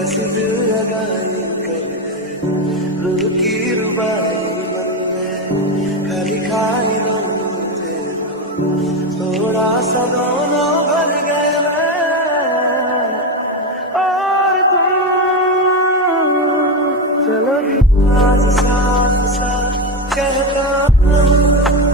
कैसे दिल लगाई कर रूह की रुबाई बन में खाली खाई दो मुझे थोड़ा सा दोनों भर गए मैं और तुम चलो साथ साथ कहता हूँ